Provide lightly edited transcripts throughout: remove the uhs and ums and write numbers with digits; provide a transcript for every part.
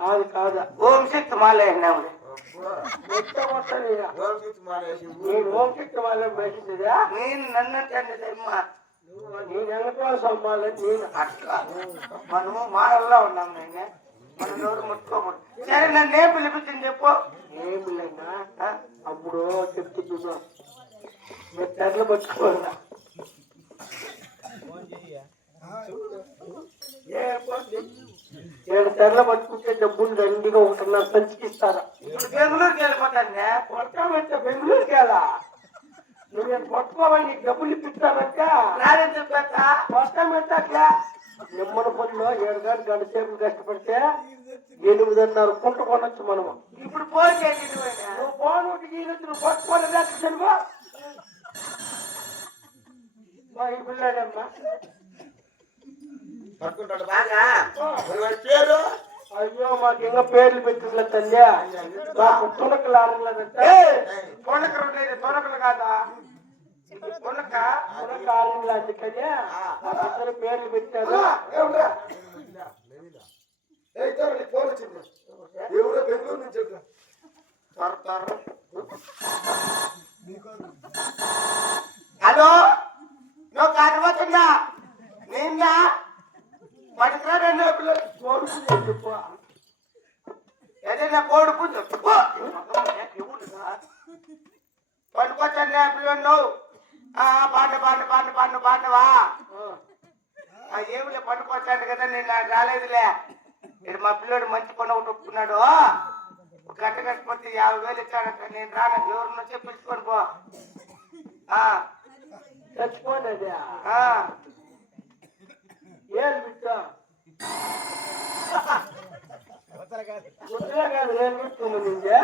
కాదు కాదు ఓం శక్తి మాల నేను ఓం శక్తి మాల వేసిందిగా నేను నన్నట్టమ్మా నేను వెంకటవాస అమ్మాలి నేను అట్లా మనము మాలల్లో ఉన్నాం నేను మనం ఎవరు ముట్టుకోకూడదు. సరే నన్ను ఏం పిలిపించింది చెప్పు. ఏం లేనా అప్పుడు చెప్తున్నా మీరు తెరలు పట్టుకోవాలా ఏడు తెరలు పట్టుకుంటే డబ్బులు దండిగా ఒకటిన్నర సంచికిస్తారా. ఇప్పుడు బెంగళూరుకి వెళ్ళిపోతాను కొట్టామంటే బెంగళూరుకి వెళ్ళా నువ్వు పట్టుకోవాలి నీకు డబ్బులు ఇప్పిస్తానంట కొట్టామంటే నిమ్మల పనిలో 7 గంట సేపు కష్టపడితే 8:30 కుంట కొనొచ్చు మనము. ఇప్పుడు ఫోన్ చేసి నువ్వు ఫోన్ నువ్వు పట్టుకోలేదమ్మా ఈ పిల్లాడమ్మా పట్టుకుంటాడు బాగా పేరు. అయ్యో మాకు ఇంకా పేర్లు పెట్టిన తల్లి మాకు తునకలు ఆరంగలేదంటే తునకలు కాదా తునక తునక ఆరంగలు అందుకని ఇద్దరు పేర్లు పెట్టారు. ఎవరో బెంగళూరు నుంచి హలో నువ్వు కాకపోతున్నా నిన్న పడుకున్నా కోడుకు ఏదైనా కోడుకు పడుకోవచ్చా పిల్లలు పాటవా ఏమిలే పడుకోవచ్చాను కదా నేను రాలేదులే. ఇక్కడ మా పిల్లడు మంచి పని ఒకటి ఒప్పుకున్నాడు గంట కష్టపడితే 50,000 ఇచ్చాడంట. నేను రాను ఎవరినో చెప్పించుకొని పో చచ్చిపోలేదే ఏం బిడ్డా కాదు నేను పెట్టుకున్నా నింజే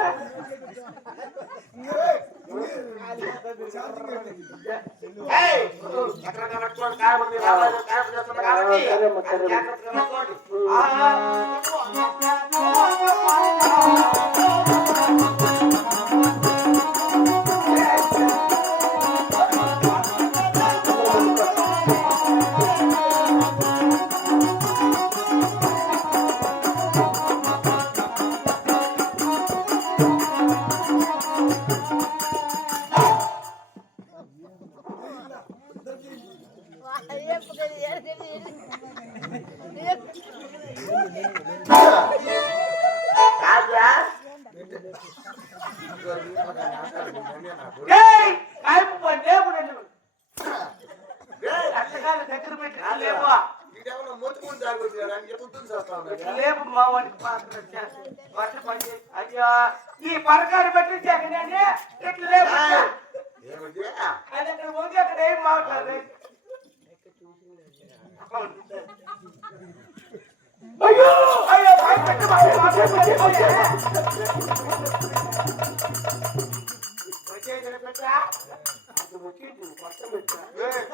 దగ్గర పెట్టి లేపు మా వాడికి వర్ష పని అయ్యో ఈ పరకాలు పెట్టించాక నేను ఇట్లా లేపు అది అక్కడ పోతే అక్కడ ఏం మాట్లాడదు. అయ్యో అయ్యో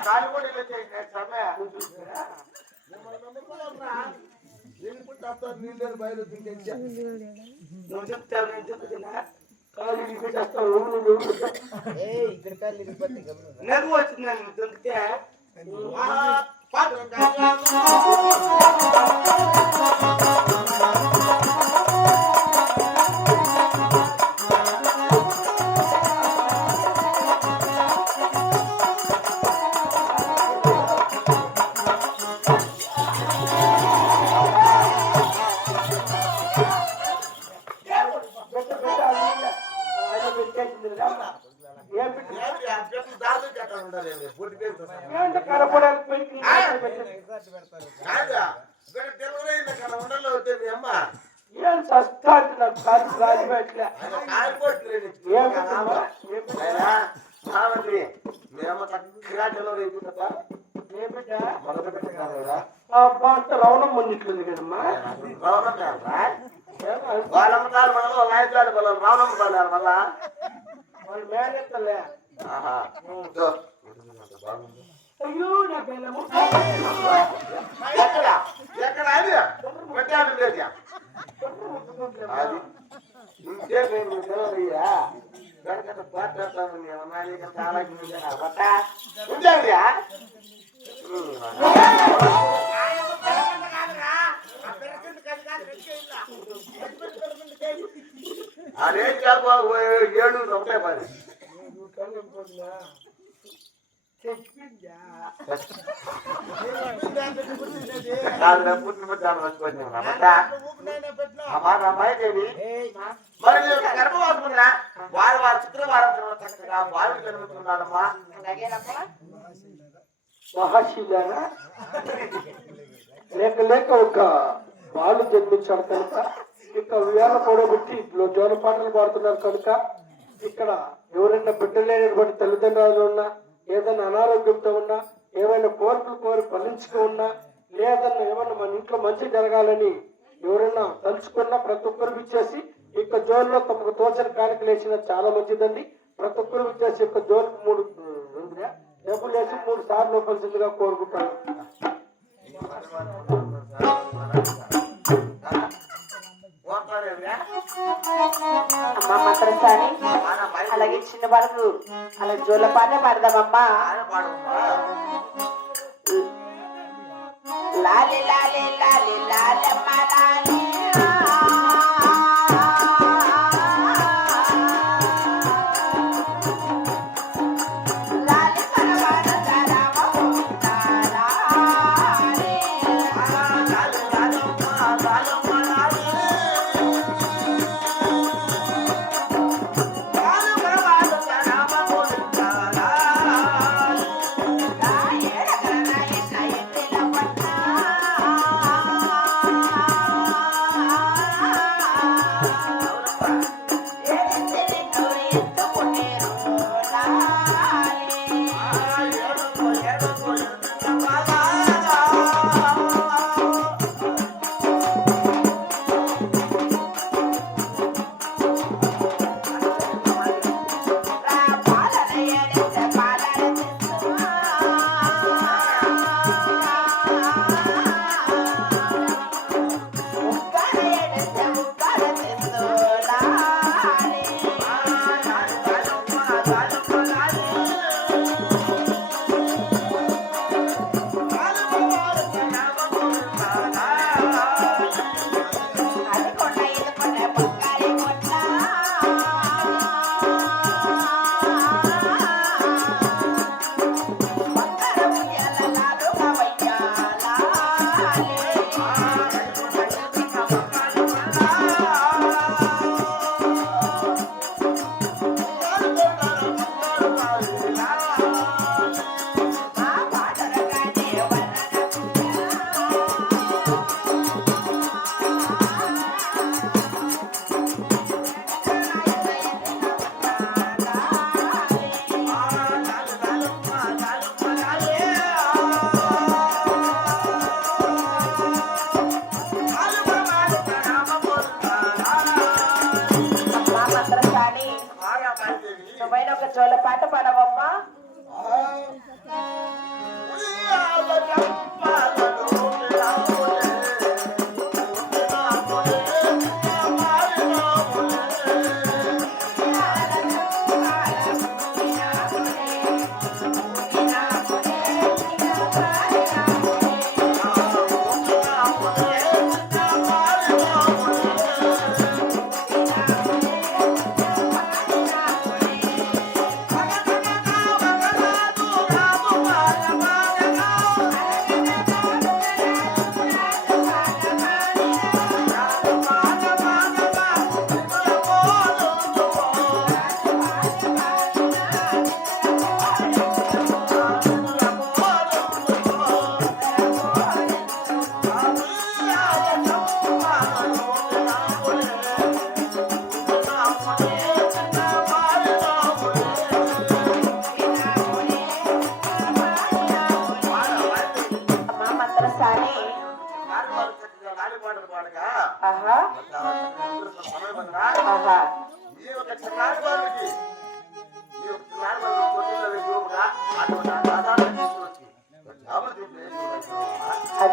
కాలు కూడా ఇలా చేసిన సమయం నువ్వు చెప్తావు నేను చెప్తున్నా కాలు పెట్టేస్తావు నవ్వు వచ్చింది నన్ను దొరికితే ఏం సస్తాంటి నాకు కాదు గాలి పెట్టలే రవణం ముందుట్లుంది కదమ్మా వాళ్ళమ్మకాలు మనలో నాయకులు వాళ్ళు రావణమ్మ పడారు మళ్ళా వాళ్ళు మేనెత్తలే. అయ్యో నా పిల్లము ఎక్కడ ఎక్కడ అది పెట్టాడు లేదు అది ఇంకే మేము పిల్లలయ్యా వెనక పాటాను చాలా బట్ట ఉందా అదే చేప 7 ఒకటే పది అమ్మాయి మరి గర్భవాసముందా వారు శుక్రవారం చక్కగా బాలు జరుగుతున్నాడమ్మా. మహాశీలానా లేక లేక ఒక బాలు జన్మించాడు కనుక ఇక ఉయ్యాల కూడబెట్టి ఇంట్లో జోల పాటలు పాడుతున్నారు కనుక ఇక్కడ ఎవరైనా బిడ్డలేనటువంటి తల్లిదండ్రులు ఉన్నా, ఏదైనా అనారోగ్యంతో ఉన్నా, ఏమైనా కోరికలు కోరి ఫలించుకు ఉన్నా, లేదన్నా ఏమన్నా మన ఇంట్లో మంచి జరగాలని ఎవరైనా తలుచుకున్నా ప్రతి ఒక్కరు ఇచ్చేసి ఇక జోల్లో తమకు తోచని కానుకలు వేసిన చాలా మంచిదండి. ప్రతి ఒక్కరు ఇచ్చేసి ఇక జోలుకు 3 డబ్బులు వేసి 3 సార్లు ఇవ్వాల్సిందిగా కోరుకుంటాను. అమ్మా మంత్రసాని అలాగే చిన్న బాలకు అలా జోల పాట పాడదామమ్మా. లాలి లాలి లాలి లాలమ్మ లాలి నువ్వైనా ఒక జోల పాట పాడవమ్మా.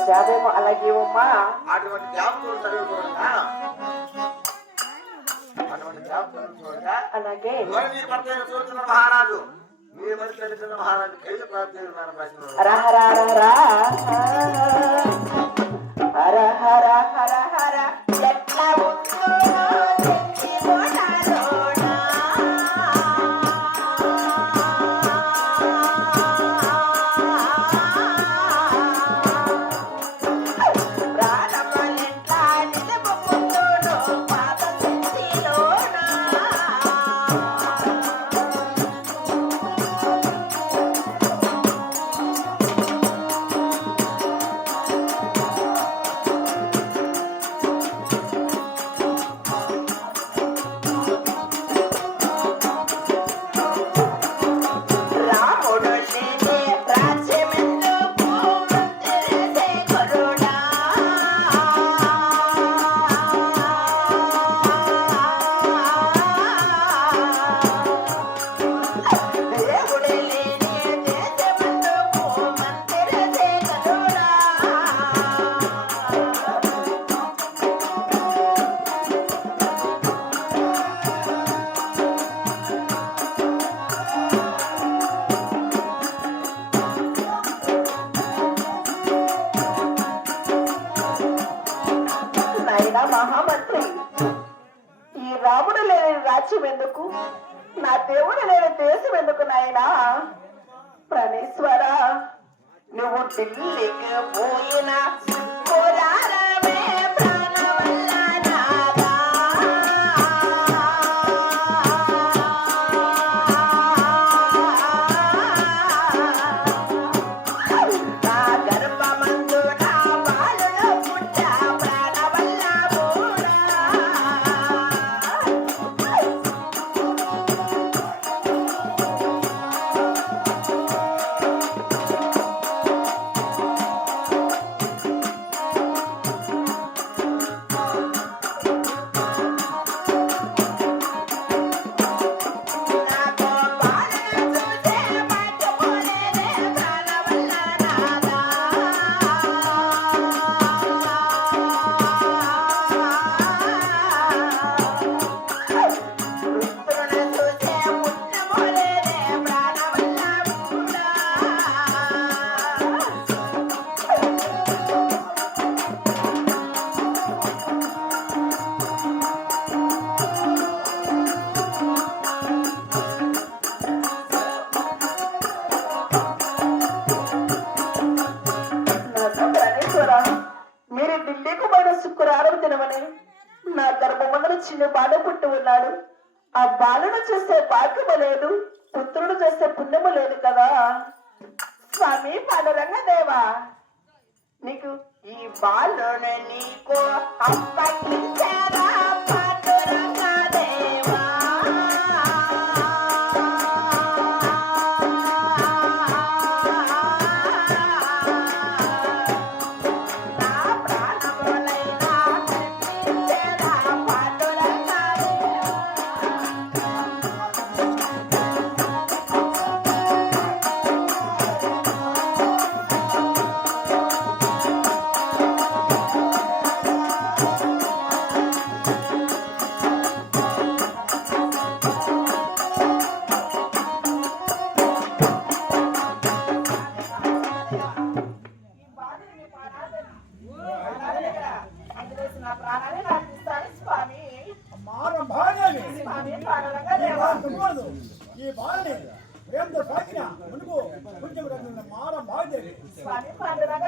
జాబేమో అలాగే అమ్మా. అటువంటి జాబులు అలాగే మహారాజు మీ మరి తెలిసిన మహారాజు కైలు ప్రార్థన హర హర హర హర హర హర హర నాయన మహామంత్రి, ఈ రాముడు లేని రాజ్యం ఎందుకు, నా దేవుడు లేని దేశం ఎందుకు నాయనా? ప్రాణేశ్వర, నువ్వు ఢిల్లీకి పోయినా పోరాడమే ప్రాణవల్ల నాదా. నా గర్భమందు నా బాలుడు పుట్ట ప్రాణవల్ల కూడా. నాకో బాలుడు చూసే పట్టుకోలేదే ప్రాణవల్ల నాదా. పుత్రుని చూసే పుట్టబోలేదే ప్రాణవల్ల కూడా. ప్రాణేశ్వర, మీరు ఢిల్లీకి పోయిన శుక్రవారం దినమని నా గర్భమందులో చిన్న బాల పుట్టి ఉన్నాడు. ఆ బాలును చూస్తే భాగ్యము లేదు, పుత్రుడు చూస్తే పుణ్యము లేదు కదా. స్వామి పాండురంగ దేవా, నీకు ఈ బాలుని నీకు అప్పగించారా పాండురంగ దేవా. నా ప్రాణములైనా కనిపించేదా పాండురంగ దేవా. నా ప్రాణాన్ని నాకు ఇస్తాను స్వామి. మారం భార్యని స్వామి పాండురంగ దేవా. తప్పదు. ఈ బాలని ప్రేమతో సాగిన మునుపు కొంచెం మారం భార్య స్వామి పాండురంగ